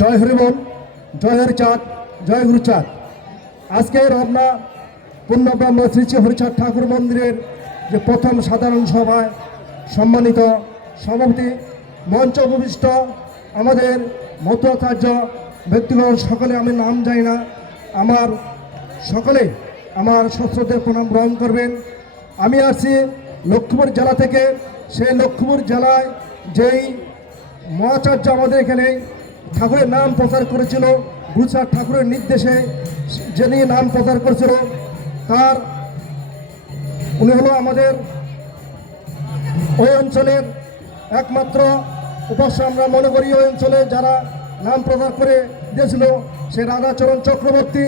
জয় হরিবল জয় হরিচাঁদ জয় গুরুচাঁদ আজকে রমনা পূর্ণব্রহ্ম শ্রী শ্রী হরিচাঁদ ঠাকুর মন্দিরের যে প্রথম সাধারণ সভায় সম্মানিত সভাপতি, মঞ্চ উপবিষ্ট আমাদের মতুয়াচার্য ব্যক্তিগত সকলে, আমি নাম জানি না, আমার সকলে আমার সশ্রদ্ধে প্রণাম গ্রহণ করবেন। আমি আসছি লক্ষ্মীপুর জেলা থেকে। সেই লক্ষ্মীপুর জেলায় যেই মহাচার্য আমাদের এখানে ঠাকুরের নাম প্রচার করেছিল গুরুচাঁদ ঠাকুরের নির্দেশে যিনি নাম প্রচার করেছিল, তার উনি হলো আমাদের ওই অঞ্চলের একমাত্র উপাস্য। আমরা মনে করি ওই অঞ্চলে যারা নাম প্রচার করে দিয়েছিল, সে রাধাচরণ চক্রবর্তী।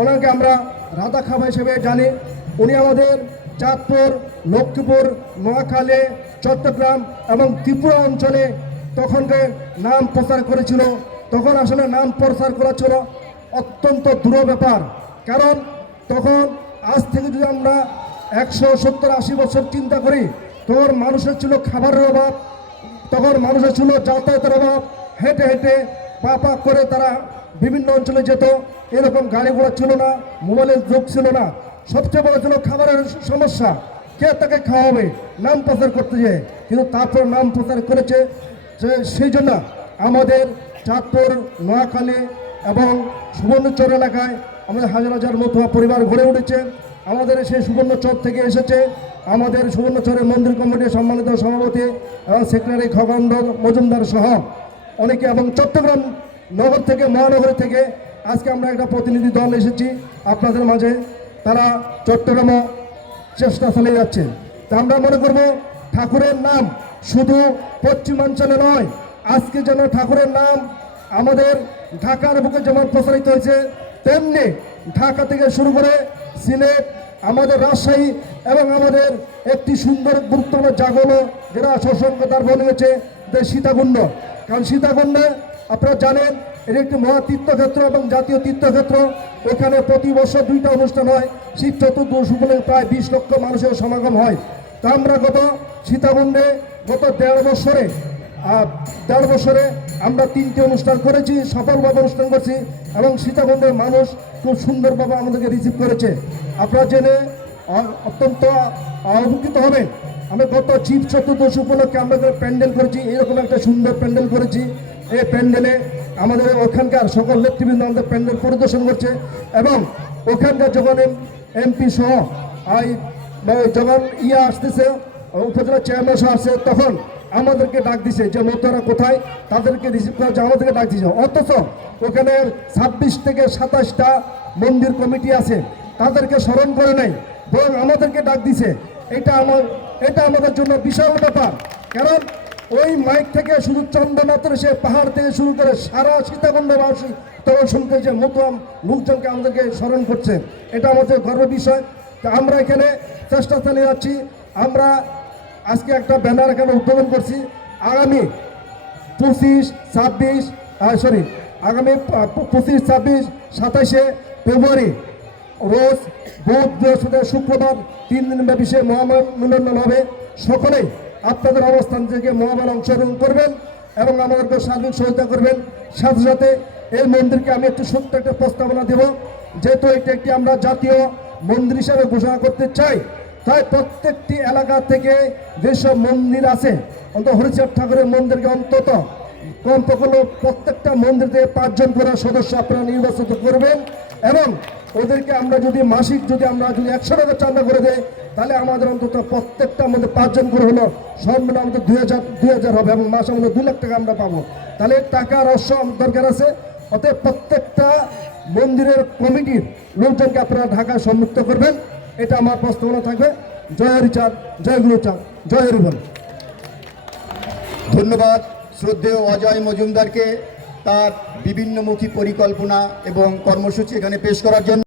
ওনাকে আমরা রাধা খাবা হিসেবে জানি। উনি আমাদের চাঁদপুর, লক্ষ্মীপুর, নোয়াখালী, চট্টগ্রাম এবং ত্রিপুরা অঞ্চলে তখনকার নাম প্রচার করেছিল, তখন আসলে নাম প্রচার করা ছিল অত্যন্ত দূর ব্যাপার। কারণ তখন আজ থেকে যদি আমরা একশো সত্তর আশি বছর চিন্তা করি, তখন মানুষের ছিল খাবারের অভাব, তখন মানুষের ছিল যাতায়াতের অভাব, হেঁটে হেঁটে পা পা করে তারা বিভিন্ন অঞ্চলে যেত, এরকম গাড়ি ঘোড়া ছিল না, মোবাইলের যুগ ছিল না। সবচেয়ে বড় ছিল খাবারের সমস্যা, কে তাকে খাওয়াবে, নাম প্রচার করতে যেয়ে। কিন্তু তারপর নাম প্রচার করেছে সেই জন্য আমাদের চাঁদপুর, নোয়াখালী এবং সুবর্ণচর এলাকায় আমাদের হাজার হাজার মতুয়া পরিবার গড়ে উঠেছে। আমাদের সেই সুবর্ণচর থেকে এসেছে। আমাদের সুবর্ণচরের মন্দির কমিটির সম্মানিত সভাপতি এবং সেক্রেটারি খগন্দ মজুমদার সহ অনেকে এবং চট্টগ্রাম নগর থেকে, মহানগর থেকে আজকে আমরা একটা প্রতিনিধি দল এসেছি। আপনাদের মাঝে তারা চট্টগ্রামও চেষ্টা চালিয়ে যাচ্ছে। তা আমরা মনে করব ঠাকুরের নাম শুধু পশ্চিমাঞ্চলে নয়, আজকে যেন ঠাকুরের নাম আমাদের ঢাকার বুকে যেমন প্রসারিত হয়েছে, তেমনি ঢাকা থেকে শুরু করে সিলেট, আমাদের রাজশাহী এবং আমাদের একটি সুন্দর গুরুত্বপূর্ণ জাগলো যেটা সসংখ্যতার বলে গেছে যে সীতাকুণ্ড। কারণ সীতাকুণ্ডে, আপনারা জানেন, এটি একটি মহা তীর্থক্ষেত্র এবং জাতীয় তীর্থক্ষেত্র। এখানে প্রতি বছর দুইটা অনুষ্ঠান হয়। শিব চতুর্দশ উপলক্ষে প্রায় বিশ লক্ষ মানুষের সমাগম হয়। তা আমরা গত সীতাকুণ্ডে গত দেড় বছরে দেড় বছরে আমরা তিনটি অনুষ্ঠান করেছি, সফলভাবে অনুষ্ঠান করছি এবং সীতাকুণ্ডের মানুষ খুব সুন্দরভাবে আমাদেরকে রিসিভ করেছে। আপনারা জেনে অত্যন্ত অবহিত হবেন আমরা গত চিফ চতুর্দশী উপলক্ষে আমরা প্যান্ডেল করেছি, এরকম একটা সুন্দর প্যান্ডেল করেছি। এই প্যান্ডেলে আমাদের ওখানকার সকল নেতৃবৃন্দ আমাদের প্যান্ডেল পরিদর্শন করছে এবং ওখানকার যখন এমপি সহ এই যখন ইয়ে আসতেছে, উপজেলা চেয়ারম্যান সহ আসছে, তখন আমাদেরকে ডাক দিছে যে মতুয়ারা কোথায়? তাদেরকে রিসিভ করা আমাদেরকে ডাক দিছে। অথচ ওখানে ছাব্বিশ থেকে সাতাশটা মন্দির কমিটি আছে। তাদেরকে স্মরণ করে নাই, বরং আমাদেরকে ডাক দিছে। এটা আমার, এটা আমাদের জন্য বিশাল ব্যাপার। কারণ ওই মাইক থেকে শুধু চন্দ্রনাথের সে পাহাড় থেকে শুরু করে সারা সীতাকুণ্ডবাসী তখন শুনতে যে মতুয়াম লোকজনকে আমাদেরকে স্মরণ করছে, এটা আমাদের গর্বের বিষয়। তা আমরা এখানে চেষ্টা চালিয়ে যাচ্ছি। আমরা আজকে একটা ব্যানার এখানে উদ্বোধন করছি। আগামী পঁচিশ, ছাব্বিশ সরি আগামী পঁচিশ, ছাব্বিশ, সাতাশে ফেব্রুয়ারি, রোজ বুধ বৃহস্পতিবার শুক্রবার তিন দিন ব্যাপী সে মহামিলন হবে। সকলেই আপনাদের অবস্থান থেকে মহামেলা অংশগ্রহণ করবেন এবং আমাদেরকে সার্বিক সহায়তা করবেন। সাথে সাথে এই মন্দিরকে আমি একটু সত্য একটা প্রস্তাবনা দেব। যেহেতু এটা একটি আমরা জাতীয় মন্দির হিসাবে ঘোষণা করতে চাই। তাই প্রত্যেকটি এলাকা থেকে যেসব মন্দির আছে অন্তত হরিচাঁদ ঠাকুরের মন্দিরকে অন্তত কমপক্ষে প্রত্যেকটা মন্দির থেকে পাঁচজন করে সদস্য আপনারা নির্বাচিত করবেন এবং ওদেরকে আমরা যদি মাসিক যদি আমরা যদি একশো টাকা চাঁদা করে দেয় তাহলে আমাদের অন্তত প্রত্যেকটা আমাদের পাঁচজন করে হলো সর্বনিম্ন আমাদের দুই হাজার দুই হাজার হবে এবং মাসে আমাদের দুই লাখ টাকা আমরা পাবো। তাহলে টাকা আমাদের দরকার আছে, অতএব প্রত্যেকটা মন্দিরের কমিটির লোকজনকে আপনারা ঢাকায় সম্মুক্ত করবেন। এটা আমার প্রস্তাবনা থাকবে। জয় হরিচাঁদ, জয় গুরুচাঁদ, জয় হরিবল। ধন্যবাদ শ্রদ্ধেয় অজয় মজুমদারকে তার বিভিন্নমুখী পরিকল্পনা এবং কর্মসূচি এখানে পেশ করার জন্য।